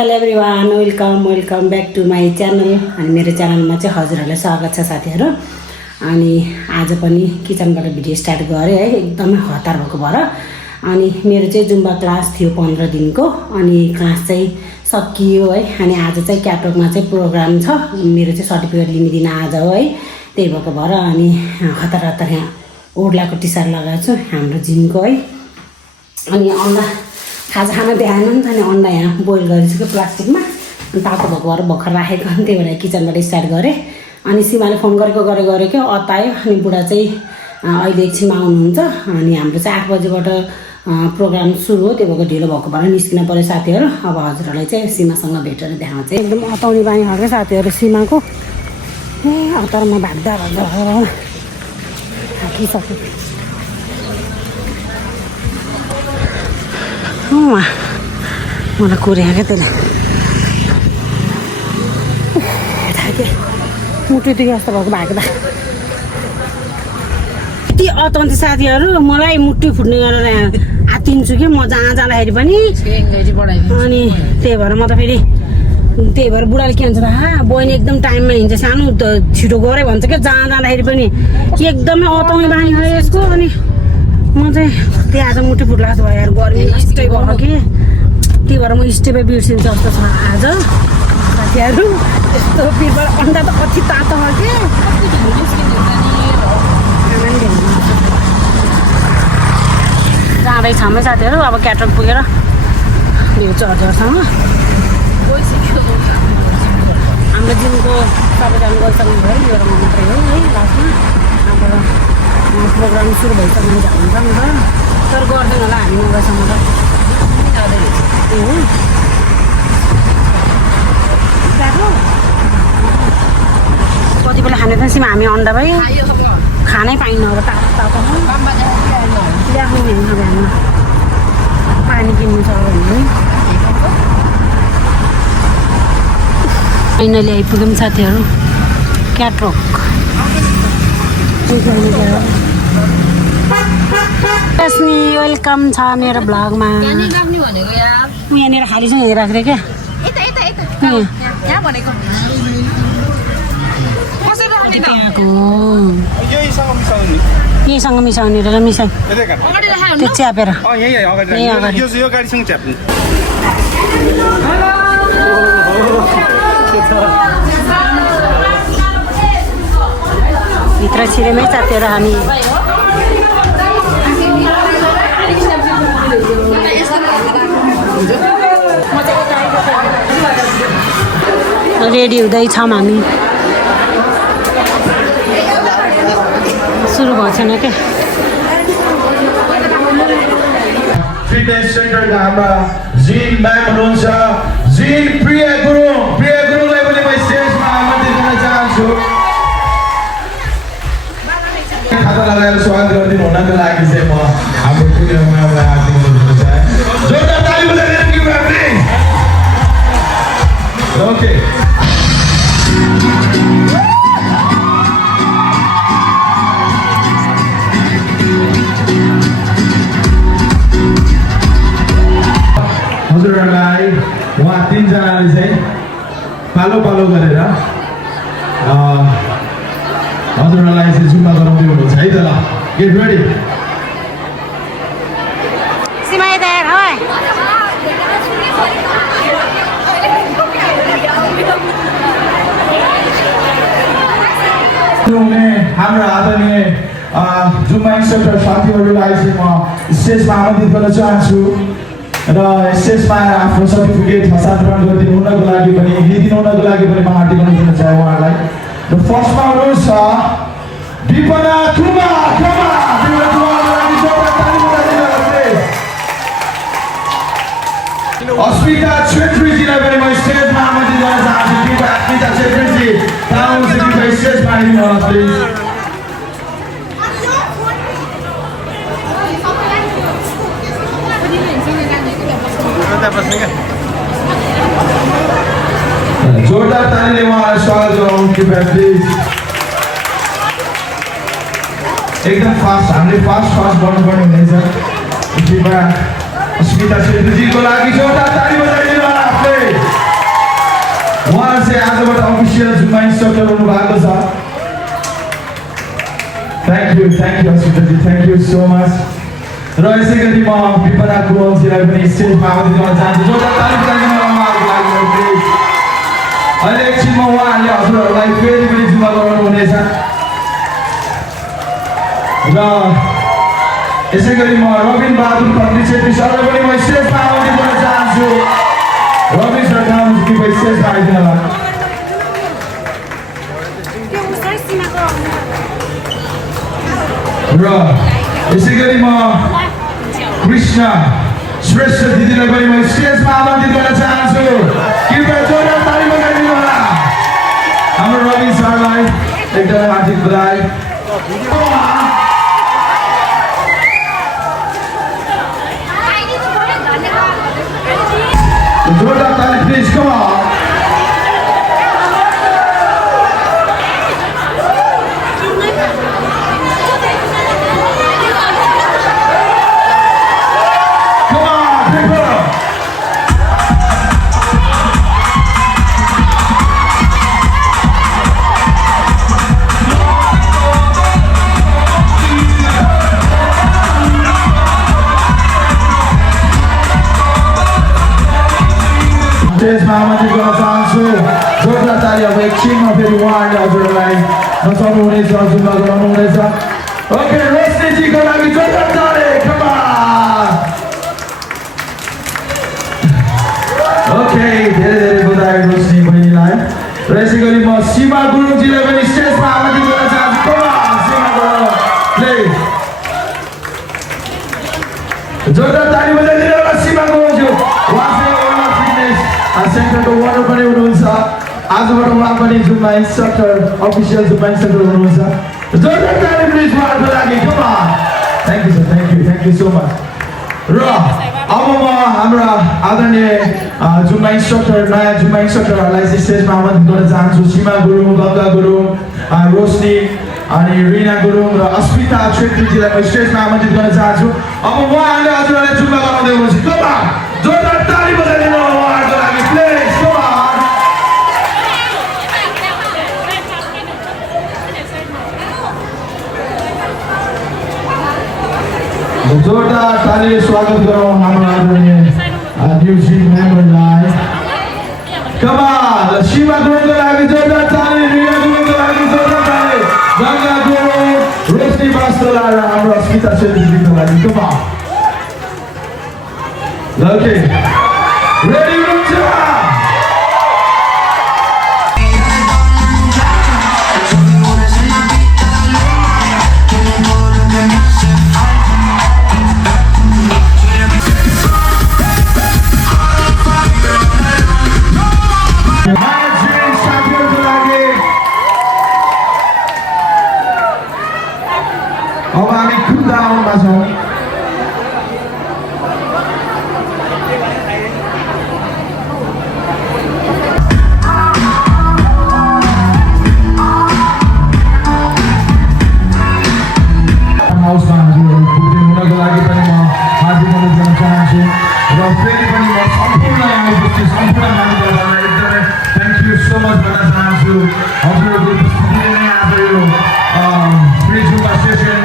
Hello everyone, welcome back to my channel. अनि मेरो च्यानलमा चाहिँ हजुरहरूलाई स्वागत छ साथीहरू। अनि आज पनि किचनबाट भिडियो स्टार्ट गरेँ है, एकदमै हतार भएको भएर। अनि मेरो चाहिँ जुम्बा क्लास थियो 15 दिनको, अनि क्लास चाहिँ सकियो है। अनि आज चाहिँ क्याटलगमा चाहिँ प्रोग्राम छ, मेरो चाहिँ सर्टिफिकेट लिने दिन आज हो है। त्यही भएको भएर अनि हतार यहाँ ओड्लाको टी सर्ट लगाएको छु हाम्रो जिमको है। अनि अन्डा खाजा खाना भ्याएन नि त, अनि अन्डा यहाँ बोइल गरिसक्यो प्लास्टिकमा, अनि तातो भएको भएर भर्खर राखेको, अनि त्यही भएर किचनबाट स्टार्ट गरेँ। अनि सीमाले फोन गरेको अतायो। अनि बुढा चाहिँ अहिले एकछिनमा आउनुहुन्छ। अनि हाम्रो चाहिँ 8 बजेबाट प्रोग्राम सुरु हो, त्यो भएको ढिलो भएको भएर निस्किन पऱ्यो साथीहरू। अब हजुरहरूलाई चाहिँ सीमासँग भेटेर देखाउँछ। एकदम अताउने बानी खालको साथीहरू सीमाको। ए अतारमा भाग्दा थाकिसक्यो। मलाई कुर्या क्या त्यसले थाके मुटु दुई जस्तो भएको भाग्दा यति अताउँछ साथीहरू। मलाई मुटु फुट्ने गरेर आत्तिन्छु कि म जहाँ जाँदाखेरि पनि। अनि त्यही भएर म त फेरि त्यही भएर बुढाले के भन्छ त, बहिनी एकदम टाइममा हिँड्छ, सानो छिटो गऱ्यो भन्छ क्या जहाँ जाँदाखेरि पनि। एकदमै अताउने बानी भयो यसको। अनि म चाहिँ त्यही आज मुटु फुट्ला जस्तो भयो यार, गर्मी यस्तै भयो कि। त्यही भएर म स्टेपै बिर्सिन्छ जस्तो छ आज साथीहरू। यस्तो बिरबाट अन्डा त कति तातो भयो कि। जाँदैछौँ है साथीहरू, अब क्याटलग पुगेर भेट्छु हजुरसँग। हाम्रो जिमको सबैजना गइसक्नु भयो, मेरो मात्रै हो है लास्टमा। अब प्रोग्राम सुरु भइसक्नु हुन्छ नि त, तर गर्दैन होला हामी नगएसम्म त। कति बेला खाने त सीमा हामी अन्डा भयो खानै पाइन्न। अब तातो ल्याउनु हिँड्नु बिहानमा पानी किन्नु छ भने फाइनली आइपुग्यौँ साथीहरू क्याटलग। वेलकम छ मेरो ब्लगमा। यहाँनिर खाली छ, यहीँ राख्दै क्या। यहीसँग मिसाउने र मिसाइ त्यो च्यापेर भित्र छिरेमै साथीहरू हामी रेडी हुँदैछौँ। हामी सुरु भएको छैन क्या। फिटनेस सेन्टरका हाम्रा जिन म्याम हुनुहुन्छ, जिन प्रिया गुरुङलाई पनि म स्टेजमा आमन्त्रित गर्न चाहन्छु। खाता लगाएर स्वागत गरिदिनु हुनको लागि चाहिँ म हाम्रो प्रिया म्यामलाई हार्दिक बधाई चाहन्छु। जोरदार ताली बजाएर थ्याङ्क यू म्यामले। ओके हजुरहरूलाई उहाँ 3 जनाले चाहिँ पालो गरेर हजुरहरूलाई चाहिँ जुम्बा गराउँदै हुनुहुन्छ है त। ल गेट रेडी। हाम्रो आदरणीय जुम्बा इन्स्ट्रक्टर साथीहरूलाई चाहिँ म स्टेजमा आमन्त्रित गर्न चाहन्छु र स्टेजमा आफ्नो सर्टिफिकेट हस्तान्तरण गरिदिनु हुनको लागि पनि लिदिनु हुनको लागि पनि म हार्दिक अनुरोध गर्न चाहे उहाँलाई। र फर्स्टमा हुनुहुन्छ विपना कुमा। अस्मिता छेत्रीजीलाई पनि म स्टेजमा आमन्त्रित गर्न चाहन्छु। अस्मिता छेत्रीजी स्टेजमा आइदिनु होला प्लिज। जोरदार तालीले उहाँलाई स्वागत गराउनु कृपया प्लिज। एकदम फास्ट, हामीले फास्ट गर्नुपर्ने हुनेछ। कृपया अस्मिता छेत्रीजीको लागि जोरदार ताली बजाइदिनु होला। इन्स्ट्रक्टर हुनुभएको छ thank you Asmitaji thank you so much र यसै गरी म विपना कुवलजीलाई पनि स्टेजमा आउँदै गर्न चाहन्छु जोरदार ताली बजाइदिनु उहाँहरूको लागि प्लिज अहिले एकछिनमा उहाँहरूले हजुरहरूलाई फेरि पनि जुम्मा गराउनुहुनेछ र यसै गरी म रबिन बहादुर खत्री छेत्री सरलाई पनि म स्टेजमा आउँदै गर्न चाहन्छु रबिन सर कामजी को स्टेजमा आइदिनु होला र यसै गरी म कृष्ण श्रेष्ठ दिदीलाई पनि म स्टेजमा आमन्त्रित गर्न चाहन्छु कृपया जोरदार ताली बजाइदिनु होला हाम्रो रबिन सरलाई एकदमै हार्दिक बधाई जोरदार ताली प्लिज कम on स्टेजमा आमन्त्रित गर्न चाहन्छु जोरदार ताली अब एकछिनमा फेरि उहाँहरूले हजुरहरूलाई नचाउनुहुनेछ जुम्मा गराउनुहुनेछ ओके रोशनीजीको लागि जोरदार ताली कम on ओके धेरै बधाई रोशनी बहिनीलाई र यसै गरी म सीमा गुरुङजीलाई पनि स्टेजमा आमन्त्रित गर्न चाहन्छु कम on सीमा गुरुङ प्लिज जोरदार ताली बजाइदिनु होला सीमा गुरुङज्यू उहाँ चाहिँ सेन्टरको वार्डर पनि हुनुहुन्छ आजबाट उहाँ पनि जुम्मा इन्स्ट्रक्टर अफिसियल जुम्मा इन्स्ट्रक्टर हुनुहुन्छ जोरदार ताली प्लिज उहाँहरूको लागि कम on thank you so much र अब म हाम्रा आदरणीय जुम्मा इन्स्ट्रक्टर नयाँ जुम्मा इन्स्ट्रक्टरहरूलाई चाहिँ स्टेजमा आमन्त्रित गर्न चाहन्छु सीमा गुरुङ गङ्गा गुरुङ रोशनी अनि रिना गुरुङ र अस्मिता छेत्रीजीलाई म स्टेजमा आमन्त्रित गर्न चाहन्छु अब उहाँहरूले हजुरहरूलाई जुम्मा गराउँदै हुनुहुन्छ कम on जोरदार ताली बजाइदिनु उहाँहरूको लागि प्लिज कम on जोरदार तालीले स्वागत गरौँ हाम्रो आदरणीय न्यू चिफ मेम्बरलाई कम on सीमा गुरुङको लागि जोरदार ताली रिना गुरुङको लागि जोरदार ताली गङ्गा गुरुङ रोशनी वास्तोला र हाम्रो अस्मिता छेत्रीजीको लागि कम on ओके रेडी हुनुहुन्छ अब हामी खुल्दा आउनुमा छौँ हाउसमा हजुरहरू पुग्दै हुनको लागि पनि म हार्दिक अनुरोध गर्न चाहन्छु र फेरि पनि म सम्पूर्ण यहाँ उपस्थित सम्पूर्ण मानिसहरूलाई एकदमै थ्याङ्क यू सो मच भन्न चाहन्छु हजुरहरूको उपस्थितिले नै आज यो फ्री जुम्बा सेसन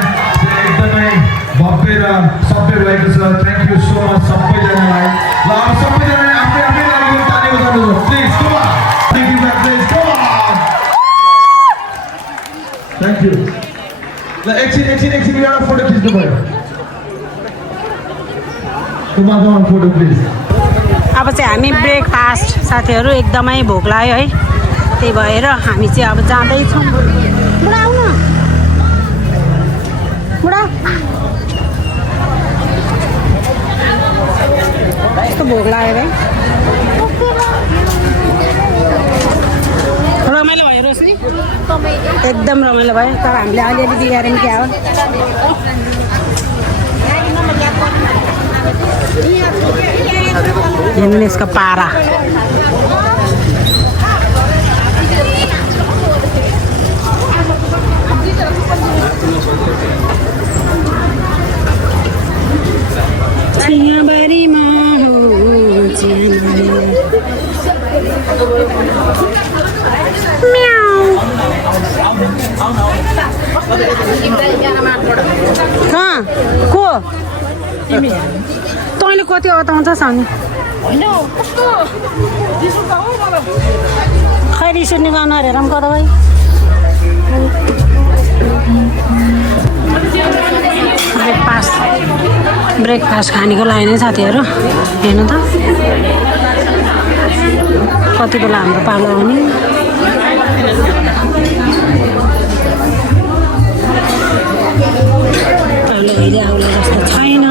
एकदमै भव्य र सभ्य भएको छ थ्याङ्क यू सो मच सबैजनालाई ल अब सबैजनाले आफ्नै लागि ताली बजाउनुहोस् please com on thank you please com on thank you ल एकछिन एउटा फोटो खिच्नु पर्यो कम फोटो प्लिज अब चाहिँ हामी ब्रेकफास्ट साथीहरू एकदमै भोक लाग्यो है त्यही भएर हामी चाहिँ अब जाँदैछौँ बुढा आउन बुढा कस्तो भोक लाग्यो है रमाइलो भयो रोशनी एकदम रमाइलो भयो तर हामीले अलिअलि बिगाऱ्यौँ क्या हो हेर्नु यसको पारा चियाबारीमा हो म्याउ कहाँ को तैँले कति अताउँछ साउनी खै रिस उठ्ने गाउनु हेरेर पनि कता भाइ ब्रेकफास्ट खानेको लागि नै साथीहरू हेर्नु त कति बेला हाम्रो पालो आउने अहिले आउला जस्तो छैन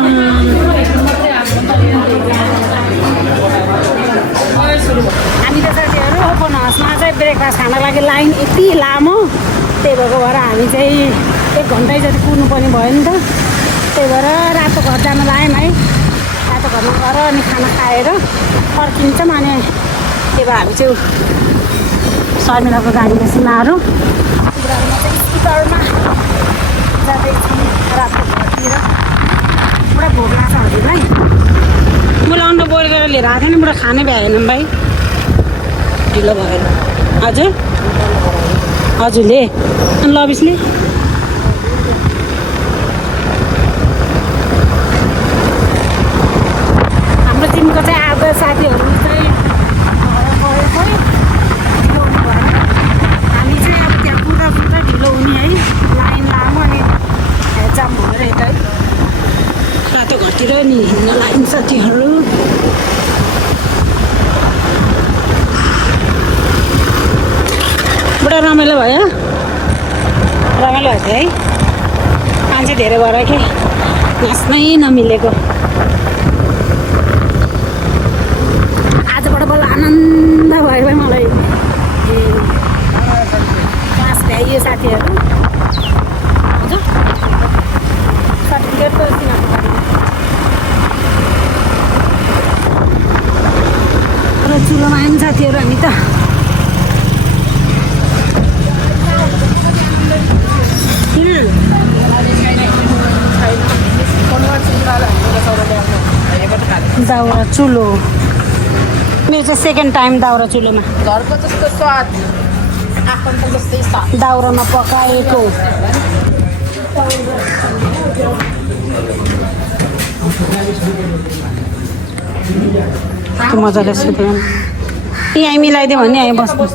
हामी त साथीहरू ओपन हाउसमा चाहिँ ब्रेकफास्ट खान लागि लाइन यति लामो त्यही भएको भएर हामी चाहिँ 1 घन्टै जति कुर्नुपर्ने भयो नि त त्यही भएर रातो घर जान लाग्यौँ है रातो घरमा गएर अनि खाना खाएर फर्किन्छौँ अनि त्यही भएर हामी चाहिँ शर्मिलाको गाडीको सीमाहरू कुराहरूमा चाहिँ स्कुटरमा जाँदैछौँ रातो घरतिर पुरा भोक लाग्छ हजुरलाई मैले अन्डा बोइल गरेर लिएर आएको थिएँ नि पुरा खानै भ्याएन भाइ ढिलो भएर हजुर हजुरले अनि लबिसले हाम्रो टिमको चाहिँ आज साथीहरू चाहिँ हामी चाहिँ अब त्यहाँ पुरा ढिलो हुने है लाइन लामो अनि जाम भएर यता है रातो घरतिर नि हिँड्न लाइन साथीहरू पुरा रमाइलो भयो रमाइलो भयो है मान्छे धेरै भएर कि नाच्नै नमिलेको आजबाट बल्ल आनन्द भयो भाइ मलाई क्लास भ्याइयो साथीहरू हजुर सर्टिफिकेट त र चुलोमा आयौँ साथीहरू हामी त दाउरा चुलो मेरो चाहिँ सेकेन्ड टाइम दाउरा चुलोमा घरको जस्तो स्वाद आफन्त जस्तै स्वाद दाउरामा पकाएको मजाले सुत्यो यहीँ मिलाइदियो भने यहीँ बस्नु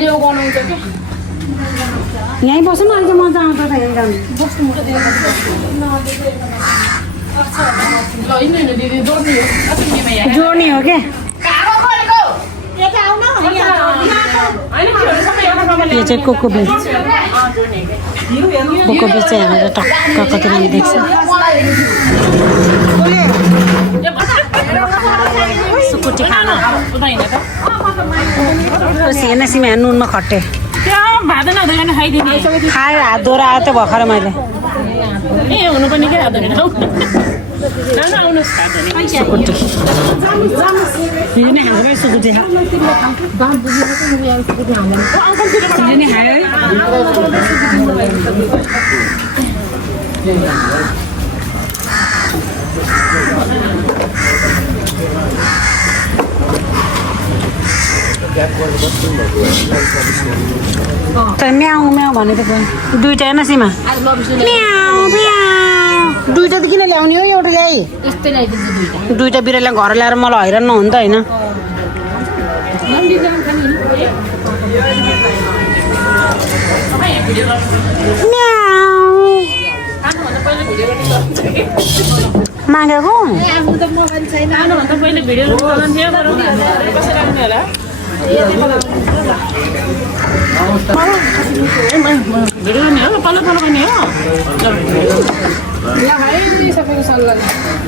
लेउ बनाउँछ कि यहीँ बस्नु न अहिले मजा आउँछ त यहीँ जानु जोड्ने हो क्या यो चाहिँ कोको बिच चाहिँ हेरेर टक्क कति राम्रो देख्छ सुकुटी खाना हेर्न सिमा नुनमा खट्टे खाएर हात धोएर आयो त भर्खर मैले हुनुपर्ने के सुकुटी यो नै खान्छ भाइ सुकुटी नै खायो तर म्याउ म्याउ भनेको दुइटा हेर्न सीमा म्याउ म्याउ दुइटा त किन ल्याउने हो एउटा ल्याइ दुइटा बिरालोलाई घर ल्याएर मलाई हैरान नहुनु त होइन मागेको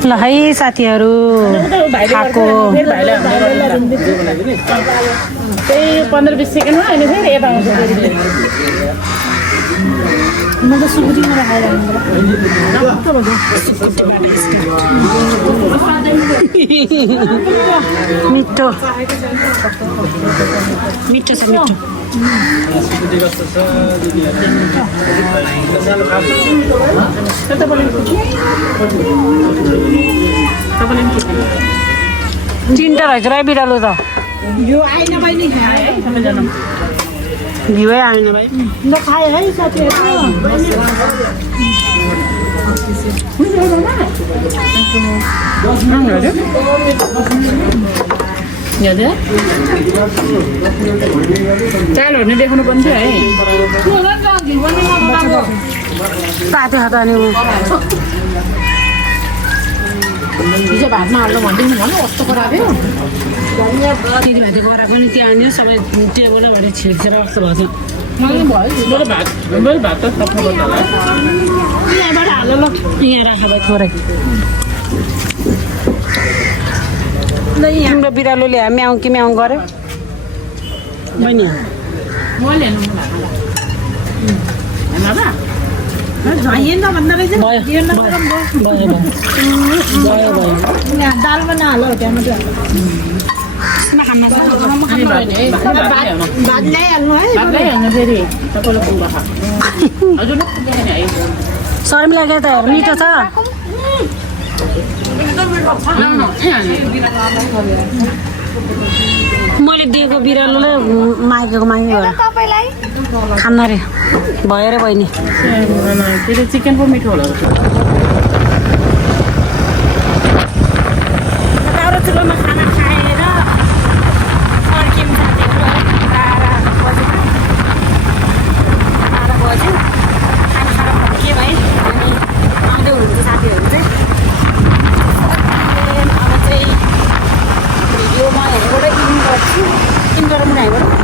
ल है साथीहरू खाएको 15-20 सेकेन्डमा होइन फेरि यता आउँछ म त सुकुटीमा राखेर मिठो मिठो छ मिठो तिनवटा रहेछ र बिरालो त यो आइन बहिनी घिउै आएन भाइ ल खायो है साथीहरू चालहरू देखाउनु पनि थियो है ताते खाता नि हिजो भातमा हाल्नु भन्दै भन्नु कस्तो करायो दिदीभाइले गएर पनि त्यहाँ आयो सबै टेबलबाट छिर्छेर कस्तो भएको मैले भयो मैले भात त सफा गर्दा होला यहाँबाट हाल्नु ल यहाँ राख भाइ थोरै ल यहाँ तिम्रो बिरालोले म्याउ कि म्याउ गर्यो बहिनी मैले हेर्नु झैँ न भन्दा रहेछ भयो भयो भयो भयो भयो यहाँ दालमा नहाल त्यहाँ मात्रै भात ल्याइहाल्नु है भात ल्याइहाल्नु फेरि तपाईँलाई पुग्दा खा हजुर शर्मिला के त मिठो छ मैले दिएको बिरालोलाई मागेको मागे खान्न रे भयो रे बहिनी त्यो चिकन पो मिठो होला दाउरा चुलोमा खाना खाएर फर्क्यौँ साथीहरू 12 बज्यो खाना खाएर फर्कियो है अनि आउँदै हुनुहुन्छ साथीहरू चाहिँ अब चाहिँ भिडियोमा हेरेबाट इन गर्छु इन गरेर मुनि हाइबाट